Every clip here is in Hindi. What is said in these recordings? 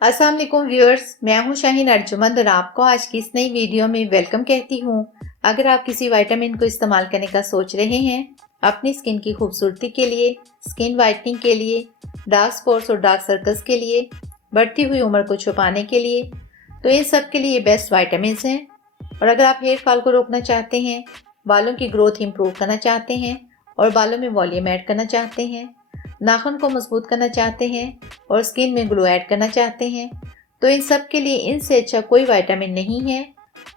अस्सलाम वालेकुम व्यूअर्स, मैं हूं शाहीन अर्जुमंद और आपको आज की इस नई वीडियो में वेलकम कहती हूं। अगर आप किसी विटामिन को इस्तेमाल करने का सोच रहे हैं अपनी स्किन की खूबसूरती के लिए, स्किन वाइटनिंग के लिए, डार्क स्पॉट्स और डार्क सर्कल्स के लिए, बढ़ती हुई उम्र को छुपाने के लिए, तो इन सब के लिए ये बेस्ट विटामिन हैं। और अगर आप हेयर फॉल को रोकना चाहते हैं, बालों की ग्रोथ इंप्रूव करना चाहते हैं और बालों में वॉल्यूम ऐड करना चाहते हैं, नाखून को मजबूत करना चाहते हैं और स्किन में ग्लो ऐड करना चाहते हैं, तो इन सब के लिए इनसे अच्छा कोई विटामिन नहीं है।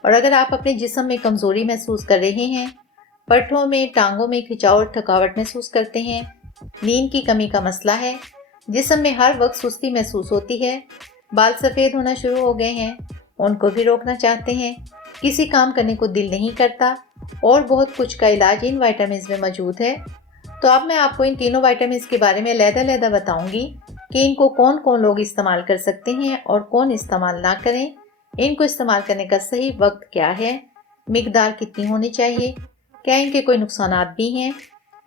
और अगर आप अपने जिस्म में कमज़ोरी महसूस कर रहे हैं, पट्ठों में, टांगों में खिंचाव और थकावट महसूस करते हैं, नींद की कमी का मसला है, जिस्म में हर वक्त सुस्ती महसूस होती है, बाल सफ़ेद होना शुरू हो गए हैं, उनको भी रोकना चाहते हैं, किसी काम करने को दिल नहीं करता और बहुत कुछ का इलाज इन विटामिन में मौजूद है। तो अब मैं आपको इन तीनों विटामिन के बारे में अलग-अलग बताऊंगी कि इनको कौन कौन लोग इस्तेमाल कर सकते हैं और कौन इस्तेमाल ना करें। इनको इस्तेमाल करने का सही वक्त क्या है, मिकदार कितनी होनी चाहिए, क्या इनके कोई नुकसानात भी हैं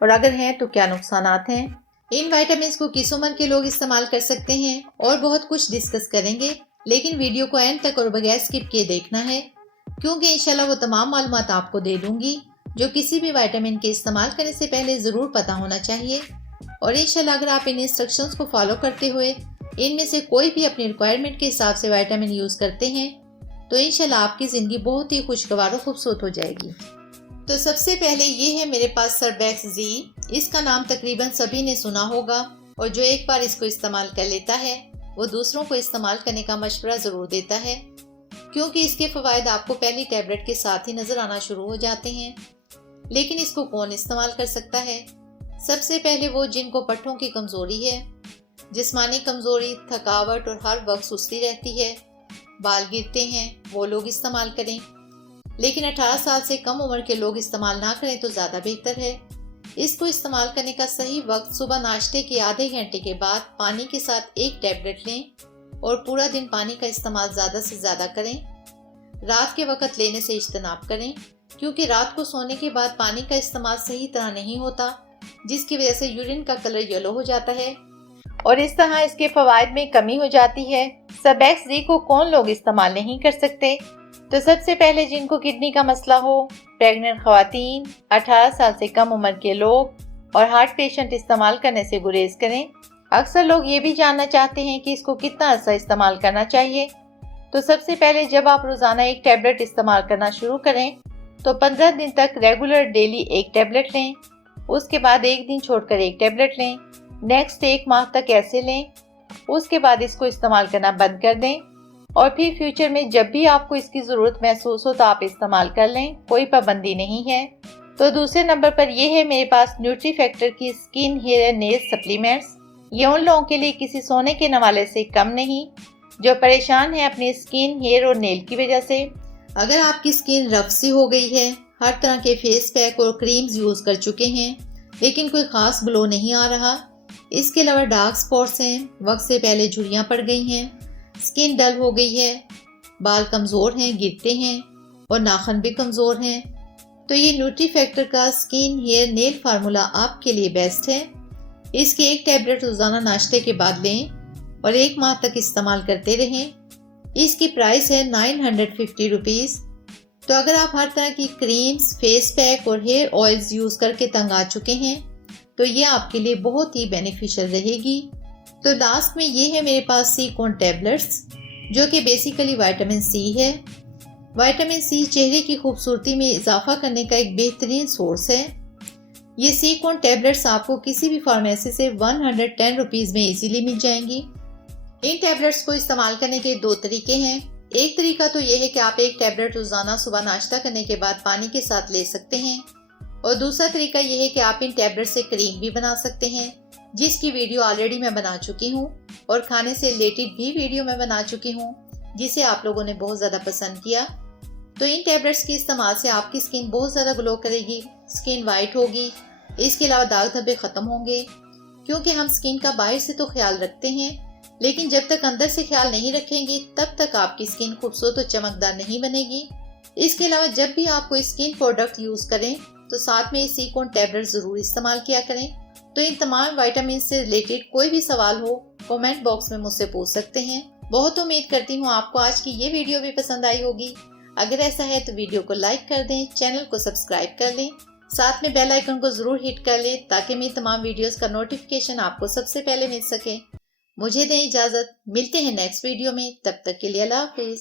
और अगर हैं तो क्या नुकसानात हैं। इन विटामिन को किस उम्र के लोग इस्तेमाल कर सकते हैं और बहुत कुछ डिस्कस करेंगे, लेकिन वीडियो को एंड तक और बगैर स्किप किए देखना है, क्योंकि इंशाल्लाह वो तमाम मालूमात आपको दे दूंगी जो किसी भी विटामिन के इस्तेमाल करने से पहले ज़रूर पता होना चाहिए। और इंशाल्लाह अगर आप इन इंस्ट्रक्शंस को फॉलो करते हुए इनमें से कोई भी अपनी रिक्वायरमेंट के हिसाब से विटामिन यूज़ करते हैं तो इंशाल्लाह आपकी ज़िंदगी बहुत ही खुशगवार और खूबसूरत हो जाएगी। तो सबसे पहले ये है मेरे पास सर्बैक्स जी। इसका नाम तकरीबन सभी ने सुना होगा और जो एक बार इसको इस्तेमाल कर लेता है वो दूसरों को इस्तेमाल करने का मशवरा ज़रूर देता है, क्योंकि इसके फ़वाइद आपको पहली टैबलेट के साथ ही नज़र आना शुरू हो जाते हैं। लेकिन इसको कौन इस्तेमाल कर सकता है? सबसे पहले वो जिनको पट्ठों की कमज़ोरी है, जिस्मानी कमज़ोरी, थकावट और हर वक्त सुस्ती रहती है, बाल गिरते हैं, वो लोग इस्तेमाल करें। लेकिन 18 साल से कम उम्र के लोग इस्तेमाल ना करें तो ज़्यादा बेहतर है। इसको इस्तेमाल करने का सही वक्त सुबह नाश्ते के आधे घंटे के बाद पानी के साथ एक टैबलेट लें और पूरा दिन पानी का इस्तेमाल ज़्यादा से ज़्यादा करें। रात के वक्त लेने से इज्तनाब करें, क्योंकि रात को सोने के बाद पानी का इस्तेमाल सही तरह नहीं होता, जिसकी वजह से यूरिन का कलर येलो हो जाता है और इस तरह इसके फवायद में कमी हो जाती है। सर्बैक्स जी को कौन लोग इस्तेमाल नहीं कर सकते? तो सबसे पहले जिनको किडनी का मसला हो, प्रेग्नेंट खवातीन, 18 साल से कम उम्र के लोग और हार्ट पेशेंट इस्तेमाल करने से गुरेज करें। अक्सर लोग ये भी जानना चाहते हैं कि इसको कितना अर्सा इस्तेमाल करना चाहिए। तो सबसे पहले जब आप रोज़ाना एक टैबलेट इस्तेमाल करना शुरू करें तो 15 दिन तक रेगुलर डेली एक टैबलेट लें, उसके बाद एक दिन छोड़कर एक टैबलेट लें, नेक्स्ट 1 माह तक ऐसे लें, उसके बाद इसको इस्तेमाल करना बंद कर दें और फिर फ्यूचर में जब भी आपको इसकी ज़रूरत महसूस हो तो आप इस्तेमाल कर लें, कोई पाबंदी नहीं है। तो दूसरे नंबर पर यह है मेरे पास न्यूट्री फैक्टर की skin hair and nail supplements. ये उन लोगों के लिए किसी सोने के नवाले से कम नहीं जो परेशान है अपनी स्किन, हेयर और नेल की वजह से। अगर आपकी स्किन रफ सी हो गई है, हर तरह के फेस पैक और क्रीम्स यूज़ कर चुके हैं लेकिन कोई ख़ास ग्लो नहीं आ रहा, इसके अलावा डार्क स्पॉट्स हैं, वक्त से पहले झुर्रियाँ पड़ गई हैं, स्किन डल हो गई है, बाल कमज़ोर हैं, गिरते हैं और नाखून भी कमज़ोर हैं, तो ये न्यूट्री फैक्टर का स्किन हेयर नेल फार्मूला आपके लिए बेस्ट है। इसकी एक टैबलेट रोज़ाना नाश्ते के बाद लें और 1 माह तक इस्तेमाल करते रहें। इसकी प्राइस है 950 रुपीज़। तो अगर आप हर तरह की क्रीम्स, फेस पैक और हेयर ऑयल्स यूज़ करके तंग आ चुके हैं तो ये आपके लिए बहुत ही बेनिफिशियल रहेगी। तो लास्ट में ये है मेरे पास सीकॉन टैबलेट्स, जो कि बेसिकली विटामिन सी है। विटामिन सी चेहरे की खूबसूरती में इजाफा करने का एक बेहतरीन सोर्स है। ये सीकॉन टैबलेट्स आपको किसी भी फार्मेसी से 110 रुपीज़ में इजीली मिल जाएंगी। इन टैबलेट्स को इस्तेमाल करने के 2 तरीके हैं। एक तरीका तो यह है कि आप एक टैबलेट रोज़ाना सुबह नाश्ता करने के बाद पानी के साथ ले सकते हैं और दूसरा तरीका यह है कि आप इन टैबलेट से क्रीम भी बना सकते हैं, जिसकी वीडियो ऑलरेडी मैं बना चुकी हूँ और खाने से रिलेटेड भी वीडियो मैं बना चुकी हूँ, जिसे आप लोगों ने बहुत ज़्यादा पसंद किया। तो इन टैबलेट्स के इस्तेमाल से आपकी स्किन बहुत ज़्यादा ग्लो करेगी, स्किन वाइट होगी, इसके अलावा दाग धब्बे ख़त्म होंगे, क्योंकि हम स्किन का बाहर से तो ख्याल रखते हैं लेकिन जब तक अंदर से ख्याल नहीं रखेंगे तब तक आपकी स्किन खूबसूरत और चमकदार नहीं बनेगी। इसके अलावा जब भी आप कोई स्किन प्रोडक्ट यूज़ करें तो साथ में सीकॉन टैबलेट ज़रूर इस्तेमाल किया करें। तो इन तमाम विटामिन से रिलेटेड कोई भी सवाल हो कमेंट बॉक्स में मुझसे पूछ सकते हैं। बहुत उम्मीद करती हूँ आपको आज की ये वीडियो भी पसंद आई होगी। अगर ऐसा है तो वीडियो को लाइक कर दें, चैनल को सब्सक्राइब कर लें, साथ में बेल आइकन को जरूर हिट कर लें ताकि मेरी तमाम वीडियोस का नोटिफिकेशन आपको सबसे पहले मिल सके। मुझे दें इजाजत, मिलते हैं नेक्स्ट वीडियो में, तब तक के लिए अल्लाह हाफिज।